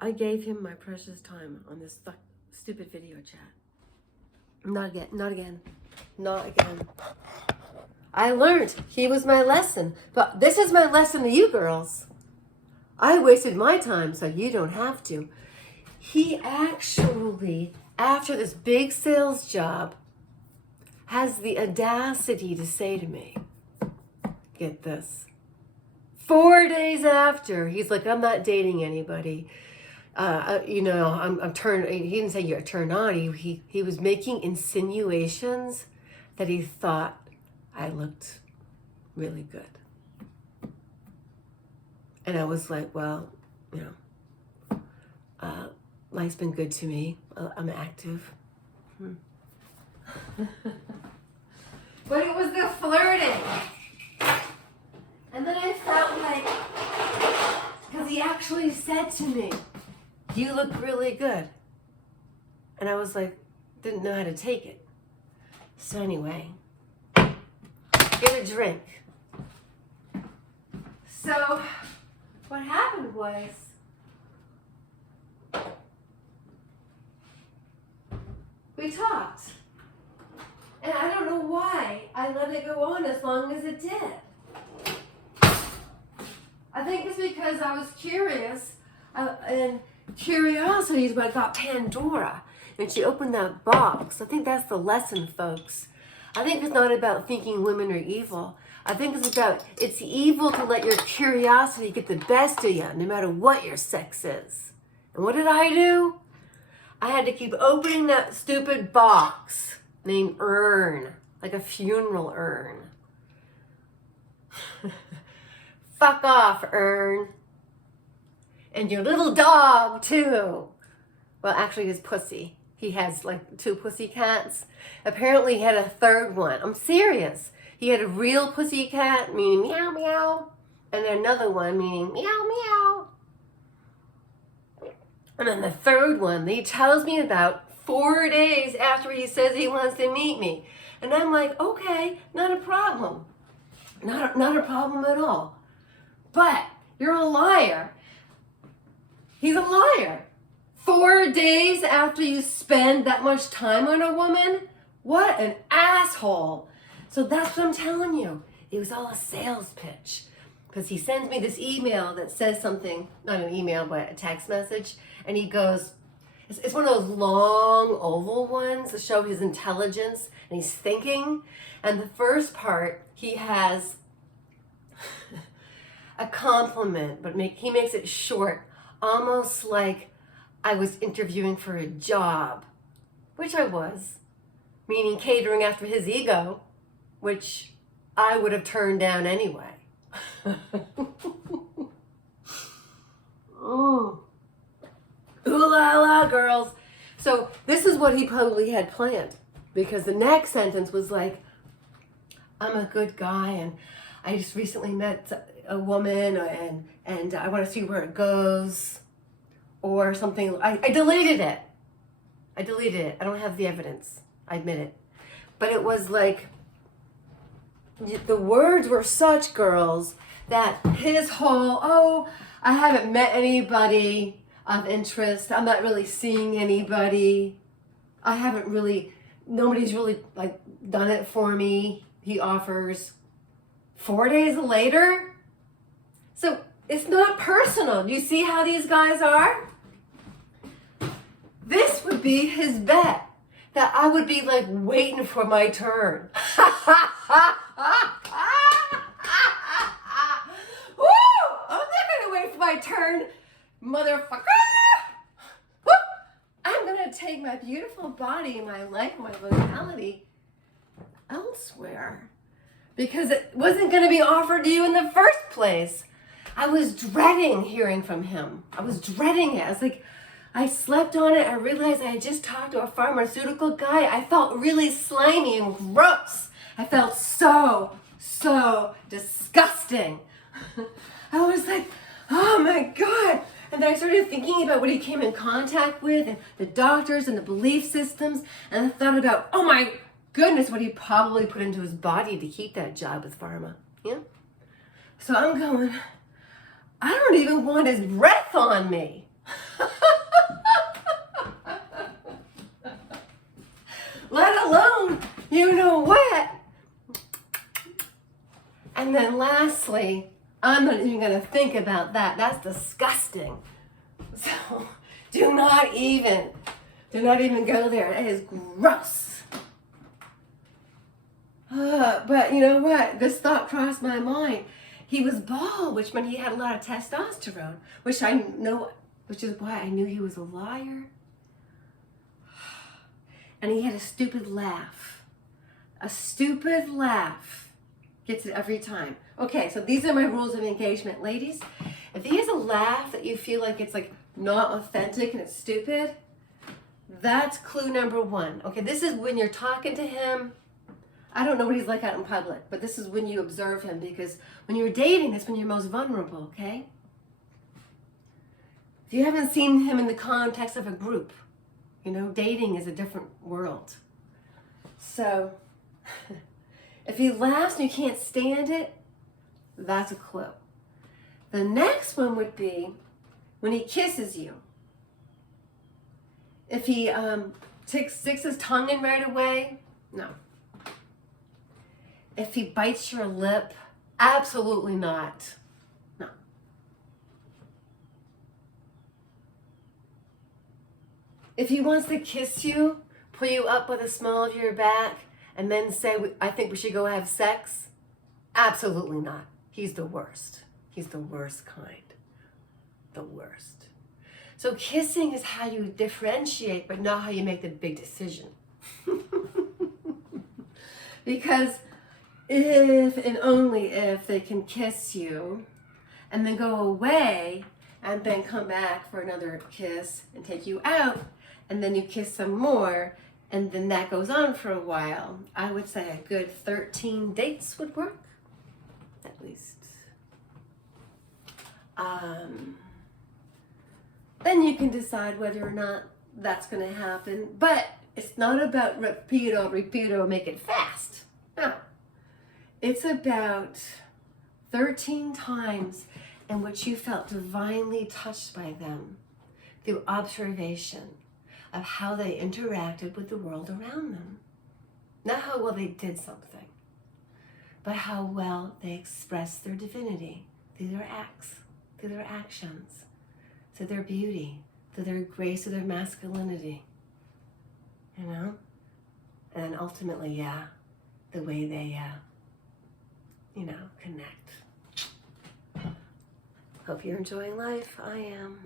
I gave him my precious time on this stupid video chat. Not again, not again, not again. I learned he was my lesson, but this is my lesson to you girls. I wasted my time so you don't have to. He actually, after this big sales job, has the audacity to say to me, get this, 4 days after, he's like, I'm not dating anybody. I'm turned, he didn't say you're turned on. He was making insinuations that he thought I looked really good. And I was like, well, life's been good to me. I'm active. But it was the flirting. And then I felt like, because he actually said to me, you look really good. And I was like, didn't know how to take it. So anyway, get a drink. So what happened was, we talked. And I don't know why I let it go on as long as it did. I think it's because I was curious, and curiosity is what got Pandora. And she opened that box. I think that's the lesson, folks. I think it's not about thinking women are evil. I think it's about, it's evil to let your curiosity get the best of you, no matter what your sex is. And what did I do? I had to keep opening that stupid box named urn, like a funeral urn. Fuck off, urn. And your little dog, too. Well, actually, his pussy. He has like 2 pussy cats. Apparently, he had a third one. I'm serious. He had a real pussy cat, meaning meow, meow. And another one, meaning meow, meow. And then the third one that he tells me about 4 days after he says he wants to meet me. And I'm like, okay, not a problem. Not a problem at all. But you're a liar. He's a liar. 4 days after you spend that much time on a woman? What an asshole. So that's what I'm telling you. It was all a sales pitch. Because he sends me this email that says something, not an email, but a text message. And he goes, it's one of those long oval ones that show his intelligence and he's thinking. And the first part, he has a compliment, but he makes it short, almost like I was interviewing for a job, which I was, meaning catering after his ego, which I would have turned down anyway. Ooh la la, girls. So this is what he probably had planned, because the next sentence was like, I'm a good guy and I just recently met a woman and I want to see where it goes, or something. I deleted it. I don't have the evidence. I admit it. But it was like, the words were such, girls, that his whole, I haven't met anybody of interest. I'm not really seeing anybody. Nobody's really like done it for me. He offers 4 days later. So it's not personal. Do you see how these guys are? This would be his bet, that I would be like waiting for my turn. Woo! I'm not gonna wait for my turn, motherfucker. Woo! I'm gonna take my beautiful body, my life, my vitality elsewhere, because it wasn't gonna be offered to you in the first place. I was dreading hearing from him. I was dreading it. I was like, I slept on it. I realized I had just talked to a pharmaceutical guy. I felt really slimy and gross. I felt so disgusting. I was like, oh my God. And then I started thinking about what he came in contact with and the doctors and the belief systems. And I thought about, oh my goodness, what he probably put into his body to keep that job with pharma. Yeah. So I'm going, I don't even want his breath on me. alone, you know what? And then lastly, I'm not even going to think about that. That's disgusting. So do not even go there. It is gross. But you know what? This thought crossed my mind. He was bald, which meant he had a lot of testosterone, which is why I knew he was a liar. And he had a stupid laugh. A stupid laugh. Gets it every time. Okay, so these are my rules of engagement. Ladies, if he has a laugh that you feel like it's like not authentic and it's stupid, that's clue number one. Okay, this is when you're talking to him. I don't know what he's like out in public, but this is when you observe him, because when you're dating, that's when you're most vulnerable, okay? If you haven't seen him in the context of a group, you know, dating is a different world. So, if he laughs and you can't stand it, that's a clue. The next one would be when he kisses you. If he sticks his tongue in right away, no. If he bites your lip, absolutely not. No. If he wants to kiss you, pull you up with a small of your back, and then say, I think we should go have sex, absolutely not. He's the worst. He's the worst kind. The worst. So kissing is how you differentiate, but not how you make the big decision. Because if and only if they can kiss you and then go away and then come back for another kiss and take you out and then you kiss some more and then that goes on for a while, I would say a good 13 dates would work, at least. Then you can decide whether or not that's going to happen. But it's not about repeato, make it fast. No. It's about 13 times in which you felt divinely touched by them through observation of how they interacted with the world around them. Not how well they did something, but how well they expressed their divinity through their acts, through their actions, through their beauty, through their grace, through their masculinity. You know? And ultimately, yeah, the way they, connect. Hope you're enjoying life. I am.